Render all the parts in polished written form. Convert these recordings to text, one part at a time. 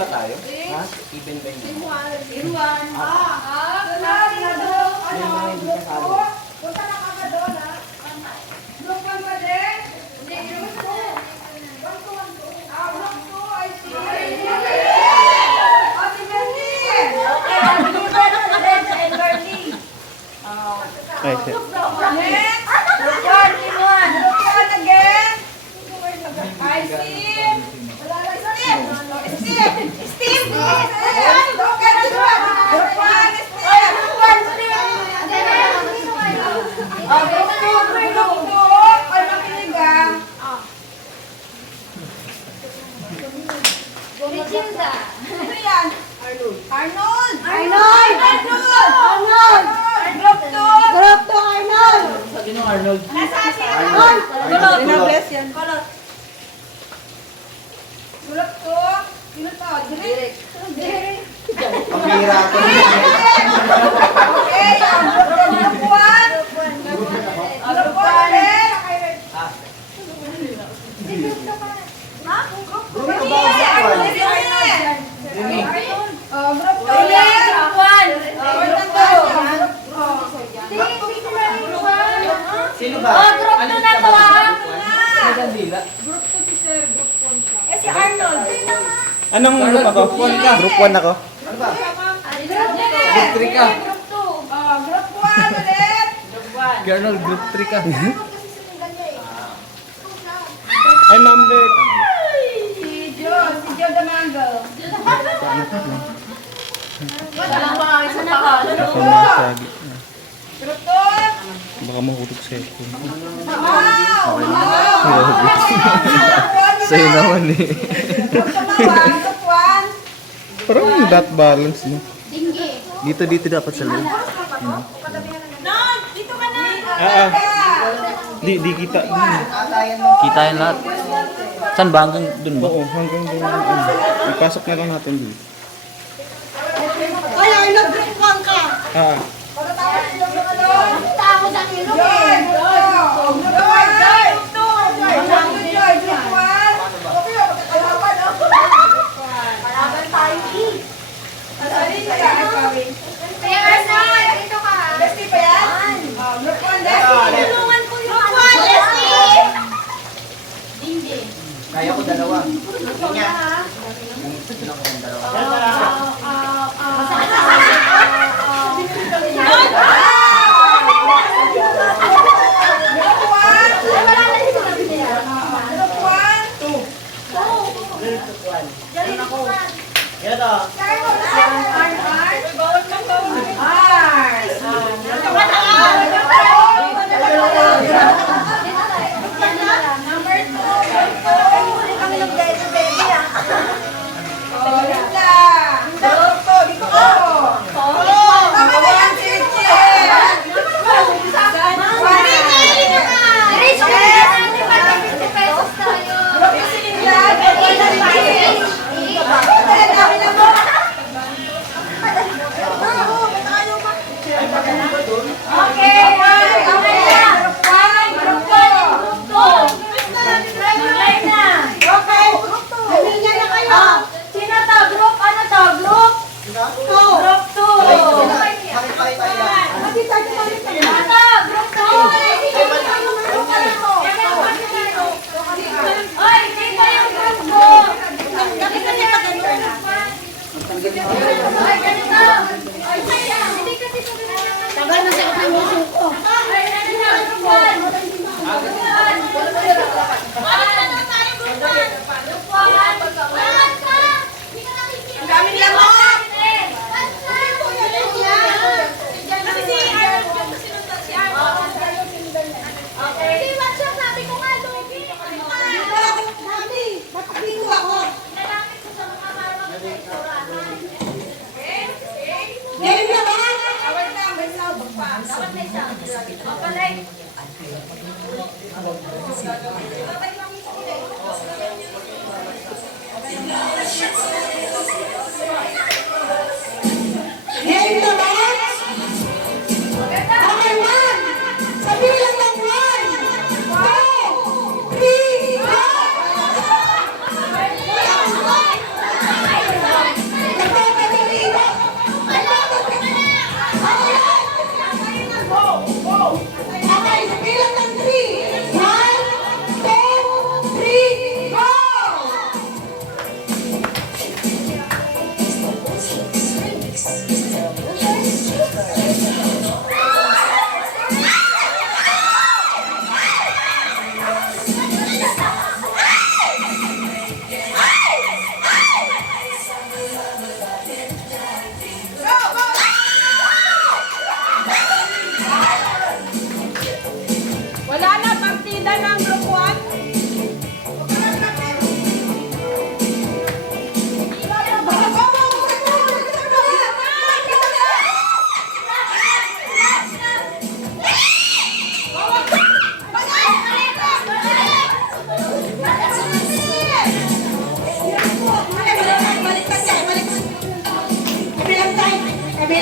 ba tayo? Ha? Even ba yun? Iruan. Punta na ka doon, ha? Group 1 ba din? Hindi, group 2. 1, 2, 1, 2. Group 2, I see. Ate Bernie! Okay, and Bernie. Ay, sir. Next. Group 1, Group 1 again. I see. Wala lang Steve. Steve. Steve, please. Group 1, Steve. Group 1, Steve. Group 2. Ay, makinig ah. Richilda. Ano yan? Arnold. Arnold. Group 2. Group 2, Arnold. Sino Arnold? Nasaan si Arnold. Arnold? Kulot. Kulot. Group 2. Sino to? Direk. Pambira ako. Okay, group 1. Group 1 eh. Group ba? Group 1. Sino ba? Group 2 na to, ha? May kandila. Si Arnold. Anong ano pa to? Group 1 ako. Ano ba? Group 3 ka. Group 1 ulit. Arnold, group 3 ka. Ay, Ma'am Bert. Si Joe Damango. Walang mga isa na ka. Ako na sa gitna. Group 2. Baka mahulog sa ito. Wow! Sa'yo naman eh. Group 1. Parang yung dot balance no? Dinggi. Dito dapat sa loob. Dito ka na. Di kita. Kita yan lahat. Saan ba? Hanggang dun ba? Oo, hanggang doon. Ipasok na lang natin dito. Ay, Arnold, group 1 ka. Pagkatapos sila sa kalon. Tao sa ilog Joy! eh. Paraban tayo eh. Kaya Arnold, dito ka. Bestie pa yan? Group 1, Bestie. Tulungan ko yung ano. Leslie! Dinggi. Kaya ko dalawa. Hindi niya. Sino ko ng dalawa? Yan o. Tagal na siya ng muso ko. Ang dami nilang mga.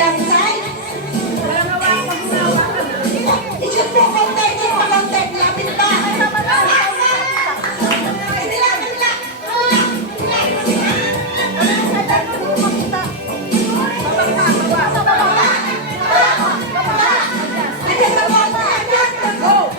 left side. Isyot po konti, isyot po konti. Lapit pa. Kabila, kabila. Ayan, baba. Go.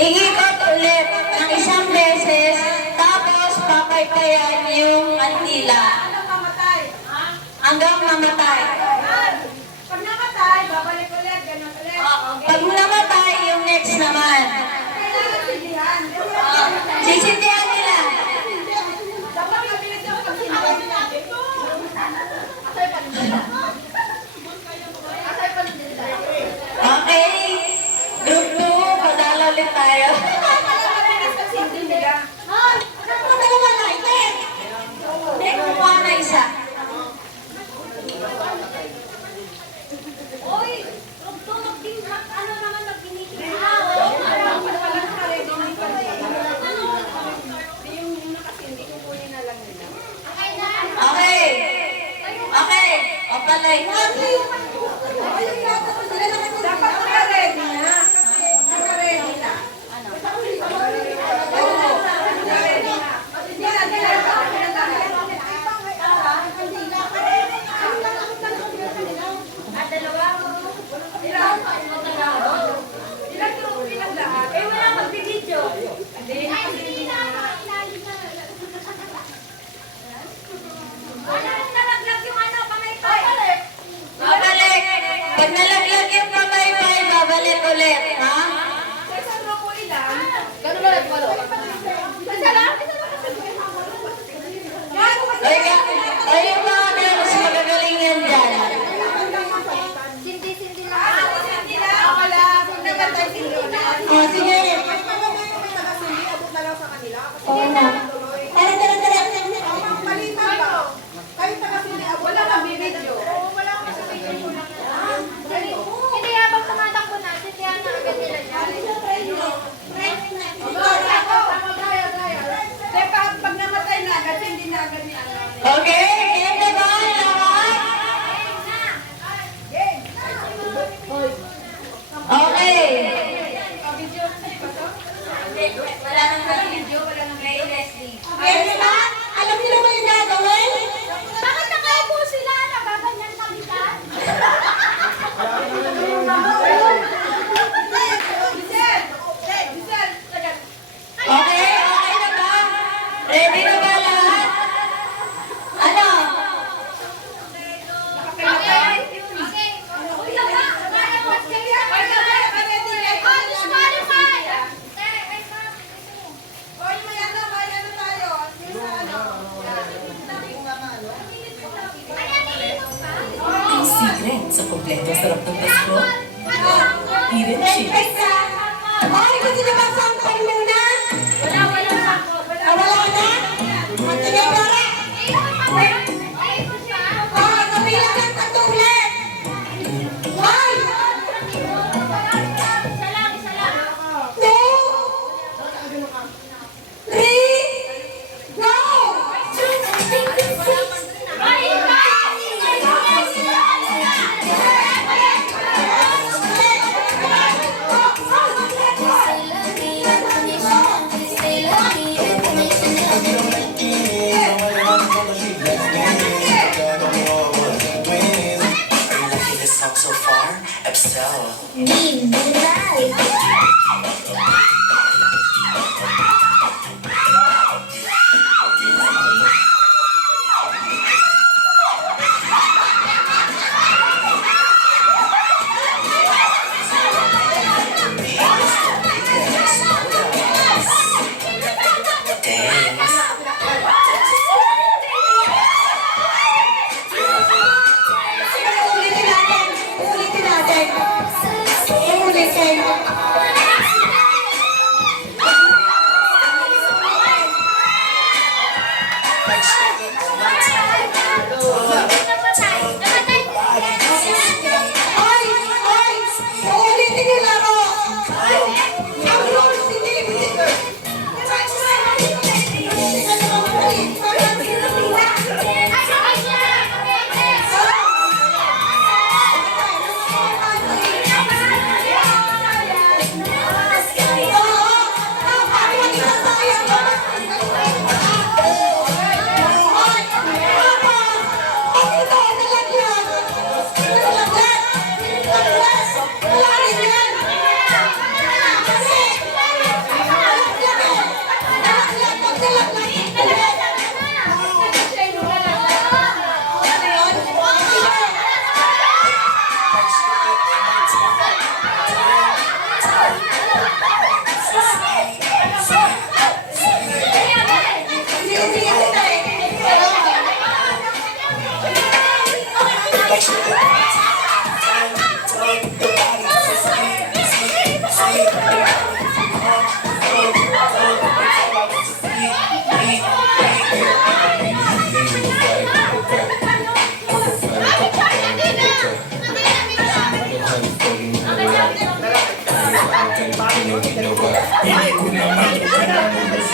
Iikot ulit ng isang beses, tapos papaypayan yung kandila. Hanggang mamatay. Pag namatay, babalik ulit, ganun ulit. Pag namatay, yung next naman. Kailangan sindihan. Sisindihan nila. Dapat mabilis yung pagsindihan nila. balik. Dapat naka-ready na. Kasi naka-ready na. Babalik. Pag nalaglag yung kamay-bay, babalik ulit. Ha? Ay, yung mga girls, magagaling yan dyan. O, sige. Tara, tara, tara. Wala kang bibidyo. Hindi habang tumatakbo natin, kaya naagad nila dyan. Pag namatay na agad, hindi na agad ni ano. Okay, game na ba? Lahat? Okay. Wala nang video, wala nang play, Leslie. Game na ba? Alam niyo naman yung gagawin? Bakit nakaupo sila? Nagaganyan kami dyan? Okay, okay na ba? Ready na ba lahat? Ano? Ang secret sa kompleto sarap ng Pasko, Eat and chips. Ay, gusto niyo ba sampal muna? Wala na? Sige, Dora. Kabilang ng katulad. One. Two. Three. Go! So far, Excel. Ulitin natin. Ulitin. Ay! Ay! Ulitin yung laro. Ang rules, hindi ibigay. Hindi ko naman